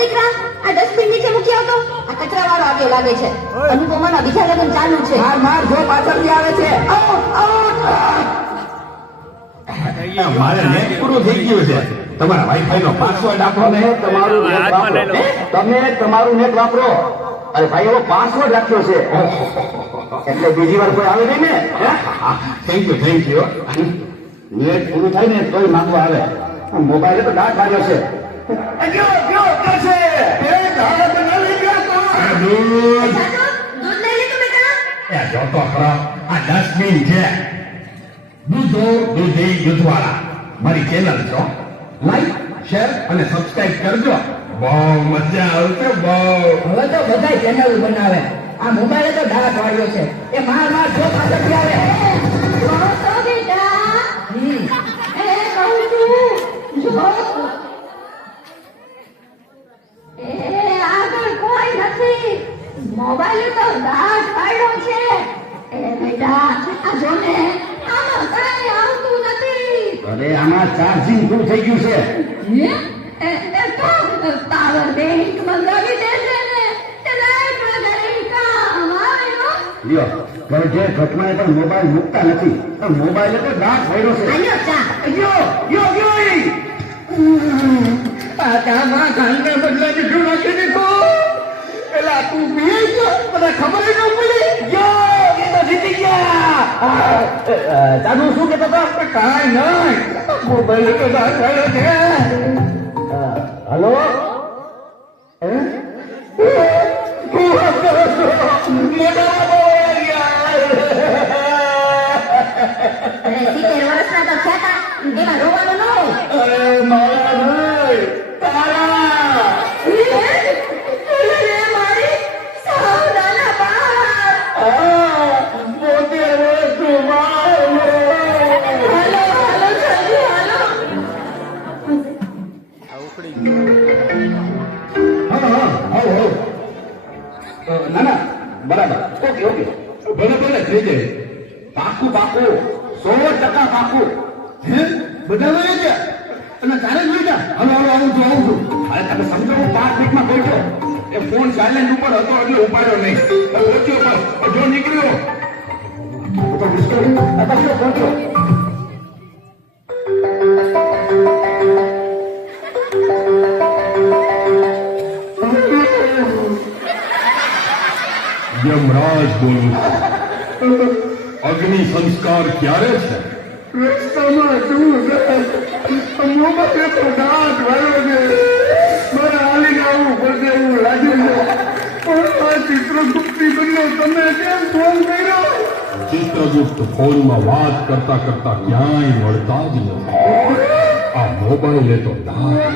દીકરા આ ડસ્ટબિન નીચે મૂકી આવતો. આ કચરા વાળો આગે લાગે છે. અનુપમાના બીજા લગ્ન ચાલુ છે. માર જો પાછળથી આવે છે. મારે નેટ પૂરું થઈ ગયું છે. તમારા વાઈફાઈ નો પાસવર્ડ આપો ને. તમારું નેટ વાપરો. તમે તમારું નેટ વાપરો. અરે ભાઈ એવો પાસવર્ડ રાખ્યો છે એટલે બીજી વાર કોઈ આવે નહીં ને. Thank you. નેટ પૂરું થાય ને તોય માંગવા આવે. મોબાઈલે તો દાંત માર્યો છે. દૂધ લઈ લીધું બેટા? જોતો ખરો આ ડસ્ટબિન છે. દૂધી દૂધવાળા મારી ચેનલ છો. લાઈક શેર અને સબસ્ક્રાઇબ કરજો. બહુ મજા આવશે. બહુ હવે તો બધા ચેનલ બનાવે. આ મોબાઈલે તો દાંત વાળ્યો છે. એ માર જો પાછળથી આવે. જો તો બેટા એ કહું છું જો એ આગળ કોઈ નથી. મોબાઈલ તો દાંત પાડ્યો છે. એ બેટા આ જો ને આમાં કાંઈ આવતું નથી. અરે આમાં ચાર્જિંગ પૂરું થઈ ગયું છે. પાવર બેંક મંગાવી દેશે ને તે લાઈટ વગર કામ આવ્યો. લ્યો ઘર જે ઘટનાએ પણ મોબાઈલ મૂકતા નથી. મોબાઈલે તો દાંત વાળ્યો છે. આયો ચા. આ ચામાં ખાંડને બદલે મીઠું નાખી દીધું. પેલા તું પીએ ગયો મને ખબર ન પડી. એ તો જીતી ગયા. જાદુ શું કેતો હતો? કાંઈ નહીં, મોબાઈલ તો દાંત વાળ્યો છે. હલો અરે 70 વર્ષના તો થયા તા. એમાં રોવાનું ન હોય. મારા નહીં તારા. એ મારી સાવધાના બાળ. 70 વર્ષનું બાળ. હાલો જલ્દી હાલો. ના બરાબર. ઓકે બરાબર થઈ જાય. પાકું 100% પાકું. બધા લઈ ગયા અને તારે જ લઈ જા. આવું છું. અરે તમે સમજો હું 5 મિનિટમાં પહોંચ્યો. એ ફોન સાયલેન્ટ ઉપર હતો એટલે ઉપાડ્યો નહીં. પહોંચ્યો પણ જો નીકળ્યો તો મુશ્કેલ પછી પહોંચ્યો. યમરાજ બોલું. અગ્નિ સંસ્કાર ક્યારે છે? રસ્તામાં શું છે? મોબાઈલ તો દાંત વાળ્યો છે. મારે હાલીને આવવું પડશે એવું લાગે છે. પણ આ ચિત્રગુપ્તી બન્યો તમે કેમ ફોન કર્યો? ચિત્રગુપ્ત ફોનમાં વાત કરતા ક્યાંય મળતા જ નથી. આ મોબાઈલે તો દાંત